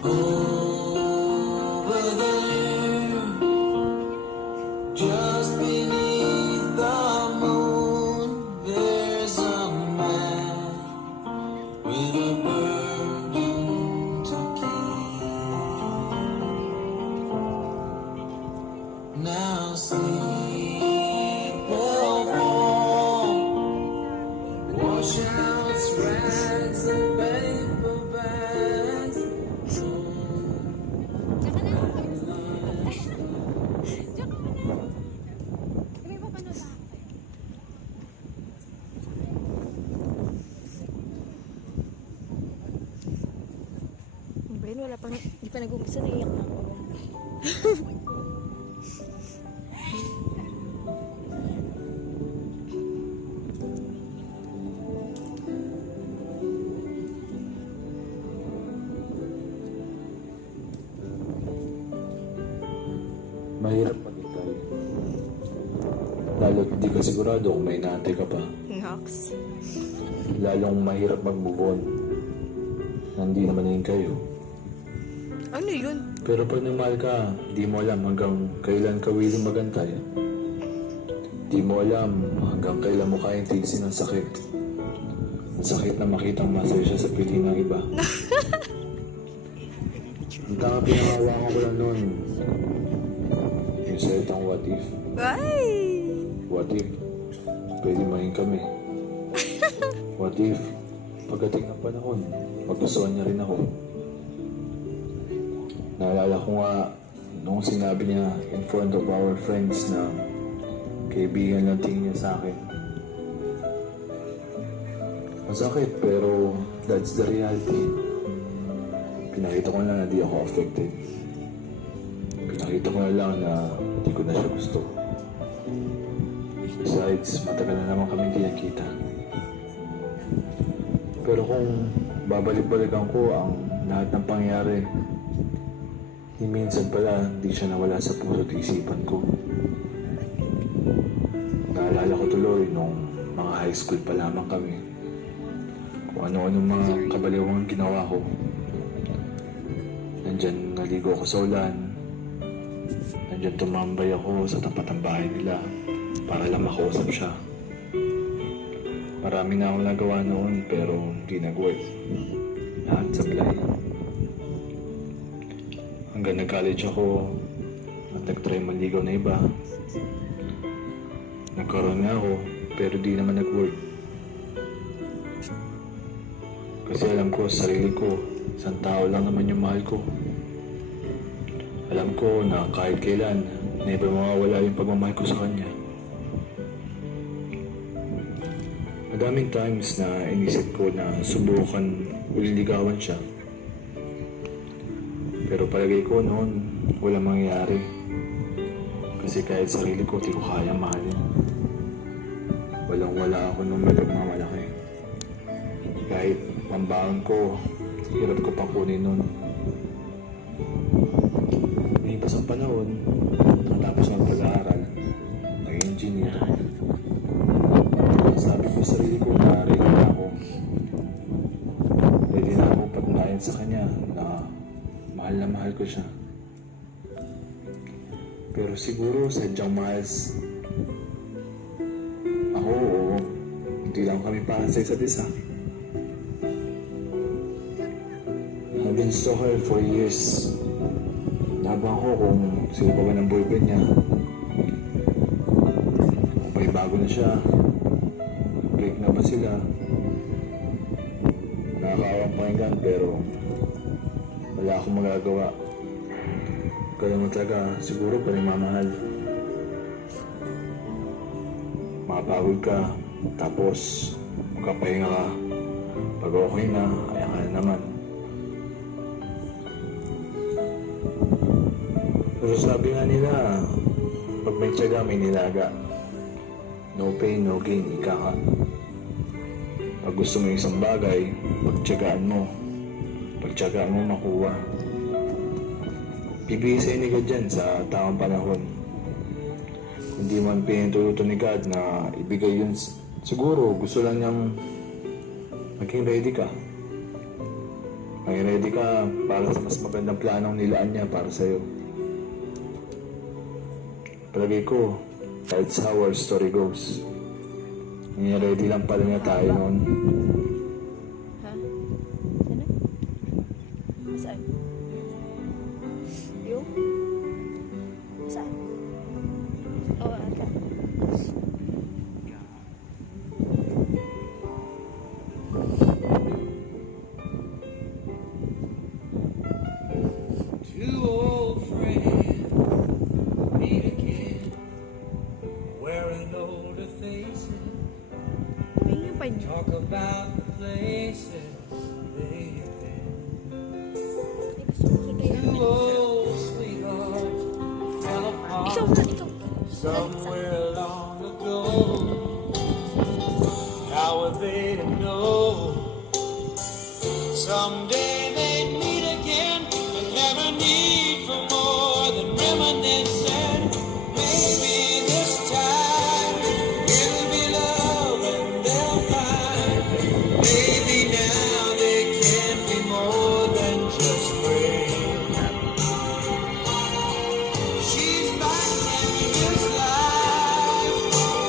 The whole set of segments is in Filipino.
Over there, just beneath the moon, there's a man with a burden to keep. Now sleep will fall, wash out rags and paper bags. Ben, wala pang, di pa nag-umpisa, naiyak na ako. Mahirap maghintay. Lalo't di ka sigurado kung may inaantay ka pa. Nox. Lalong mahirap mag-move on. Hindi naman yun kayo. Ano yun? Pero pag nagmahal ka, di mo alam hanggang kailan ka willing magantay. Di mo alam hanggang kailan mo kayang tiisin ang sakit. Ang sakit na makitang masaya siya sa pili ng iba. Ang tanga pinangawangan ko lang noon. Yung salitang what if. Ay! What if pwede maging kami? What if pagdating ng panahon, magustuhan niya rin ako? Naalala ko nga nung sinabi niya in front of our friends na kaibigan lang tingin niya sa akin. Masakit pero that's the reality. Pinakita ko na lang na di ako affected. Pinakita ko na lang na di ko na siya gusto. Besides, matagal na naman kami hindi nakita. Pero kung babalik-balikan ko ang lahat ng pangyari, minsan pala hindi siya nawala sa puso't isipan ko. Naalala ko tuloy nung mga high school pa lamang kami. Kung ano-anong mga kabaliwang ginawa ko. Nandyan naligo ako sa ulan. Nandyan tumambay ako sa tapat ng bahay nila para lang makausap siya. Marami na akong nagawa noon pero hindi nag-work. Lahat sablay. Hanggang nag-college ako at nag-try manligaw na iba. Nagkaroon nga ako pero di naman nag-work. Kasi alam ko sa sarili ko, isang tao lang naman yung mahal ko. Alam ko na kahit kailan, never mawawala yung pagmamahal ko sa kanya. Madaming times na inisip ko na subukan uliligawan siya. Pero palagay ko noon, walang mangyayari. Kasi kahit sarili ko, di ko kaya mahalin. Walang-wala ako nung may pagmamalaki. Kahit pambaon ko, hirap ko pang kunin noon. Lumipas ang panahon, natapos ang pag-aaral, naging engineer. Sabi ko sa sarili ko, maaari na ako. Pwede na ako patunayan sa kanya na mahal ko siya. Pero siguro sadyang Miles, ako oo, hindi lang kami para sa isa't isa. I've been stalking her for years. Nabang ko kung sino pa ba ng boyfriend niya. Kung may bago na siya, break na ba sila. Nakakawang pakinggan pero wala akong magagawa. Kaya mo talaga, siguro pa rin mamahal. Makapagod ka, tapos magkapahinga ka. Pag okay na, kaya ka na naman. Pero sabi nga nila, pag may tiyaga, may nilaga. No pain, no gain, ika ka. Pag gusto mo isang bagay, pagtiyagaan mo. Pagtiyagaan mo makuha. Bibigay sa'yo ni God dyan sa tamang panahon. Kung di man pinintuluto ni God na ibigay yun, siguro gusto lang niyang maging ready ka. May ready ka para sa mas magandang planong nilaan niya para sa'yo. Palagay ko, that's how our story goes. Ready lang pala niya tayo noon. Ha? Ano? Saan? Yung? Saan? Oo, ata. Two old friends meet again, wearing older faces. Tingnan pa niyo. Talk about the places they've been. Two old sweethearts fell Ikaw apart na, ikaw. somewhere long ago. How were they to know? Someday they'd meet again and have a need for more than reminiscing. Maybe this time it'll be love and they'll find. Maybe now they can be more than just friends. She's back in his life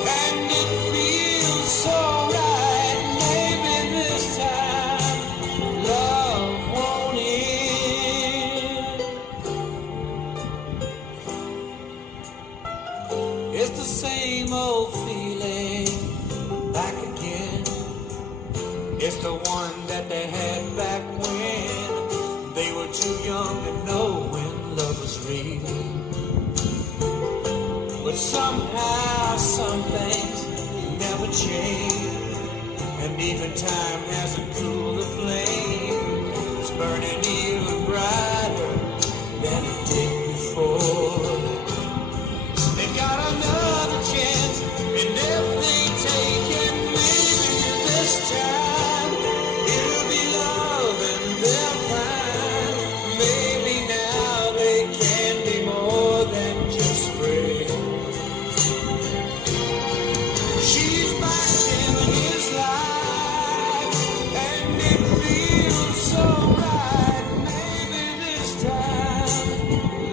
and it feels so right. Maybe this time love won't end. It's the same old feeling back again. It's the one that they had back when they were too young to know when love was real. But somehow some things never change, and even time hasn't cooled the flame. It's burning even brighter than it did before. They got another chance, and if they take it, maybe this time it'll be love and they'll find. Maybe now they can be more than just friends. She's back in his life, and it feels so right. Maybe this time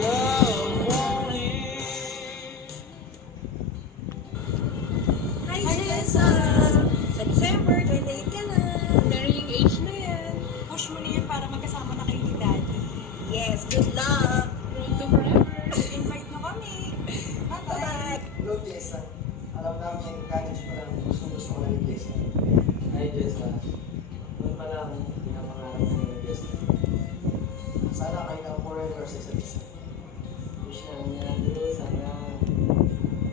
love won't end. Hi, Jessa! September, 28 ka na. Pero yung age na yan. Push mo na yan para magkasama na kayo ni Daddy. Yes, good luck! Road to forever. Invite mo kami. Bye-bye! Hello, Jessa. Alam namin, college pa lang, gusto ko lang ni Jessa. Hi, Jessa. Noon pa lang, pinapangarap ko ni Jessa. Sana kayo ng forever sa isa't isa. Wish na niya, bro. Sana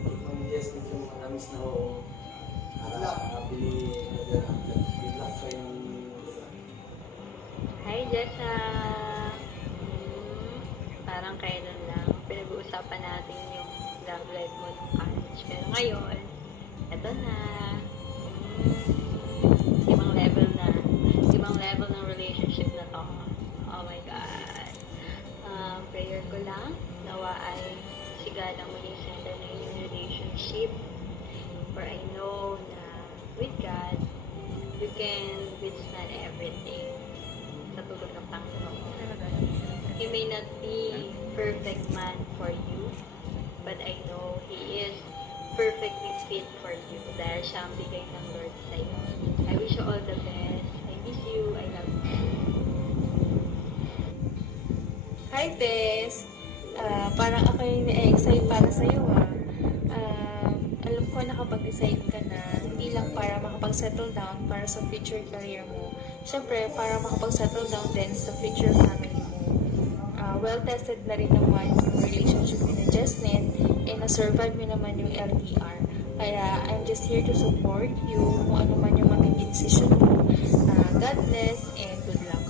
ikaw ni Jessa yung matamis na oo. Happily ever after. Good luck sa inyong Hi, Jessa! Parang kailan lang pinag-uusapan natin yung love life mo nung college. Pero ngayon, eto na. Ibang level na. Ibang level ng relationship na to. Oh my God. Prayer ko lang, nawa ay sigala mo yung center na yung relationship. For I know na with God, you can withstand everything. Sa tulong ng Panginoon. He may not be perfect man for you, but I know He is perfectly fit for you dahil siya ang bigay ng Lord sa'yo. I wish you all the best. I miss you. I love you. Hi, Tess. Parang ako yung na-excite para sa'yo, alam ko nakapag-decide ka na, hindi lang para makapag-settle down para sa future career mo. Siyempre, para makapag-settle down din sa future family mo. Well-tested na rin naman yung relationship ni na Jasmine, and na-survive mo naman yung LDR. Kaya, I'm just here to support you kung ano man yung magiging decision mo. God bless and good luck.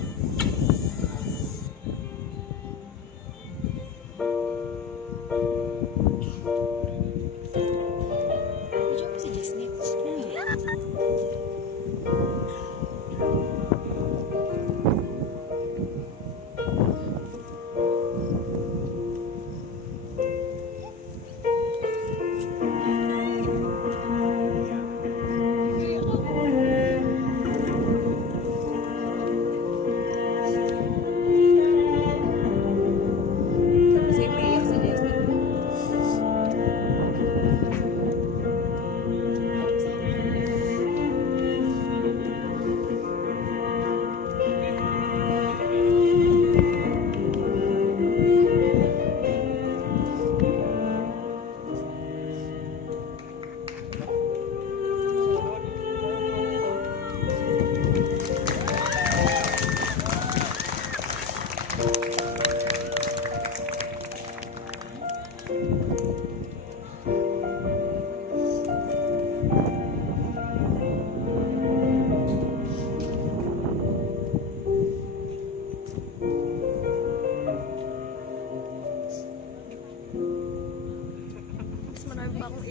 Diyan mo si Jasmine.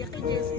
Iyak kay Jess.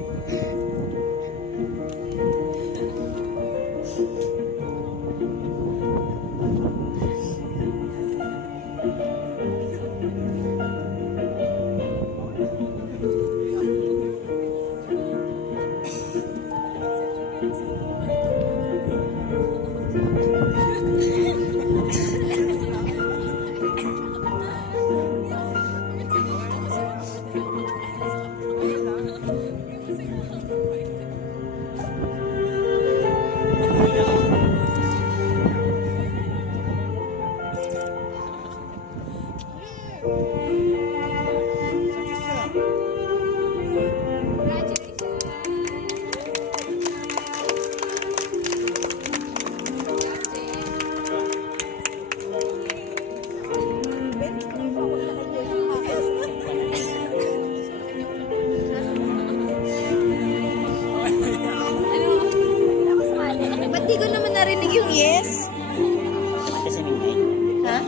Ba't di ko naman narinig yung yes? Ha?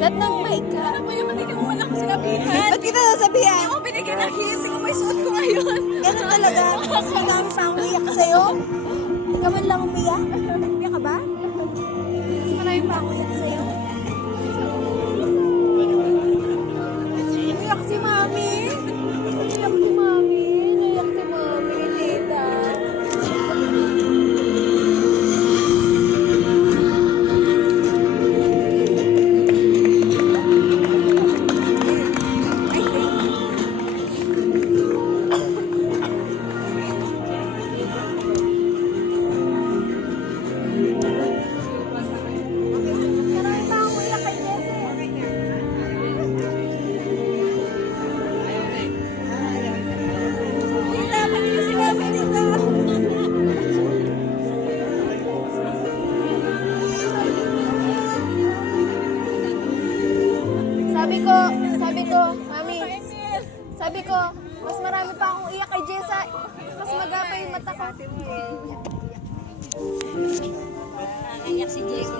Ba't nang mic ka? Ano ba yung hindi mo man ako sinabihan? Ba't kita sasabihan? Hindi mo binigyan ng hint. Hindi ko may suot ko ngayon. Ganun talaga. Mas madami pa akong iyak sa'yo. Hindi ka man lang umiyak. Umiyak ka ba? Mas marami pa akong iyak sa'yo. Iyak si Mami. Iyak si Mami. Iyak si Mami. Tita. Marami pa akong iyak kay Jesse. Tita, pwede niyo sinabi, tita. Sabi ko, mas marami pa akong iyak kay Jessa. Mas magapa yung mata ko. Iyak si Jessa.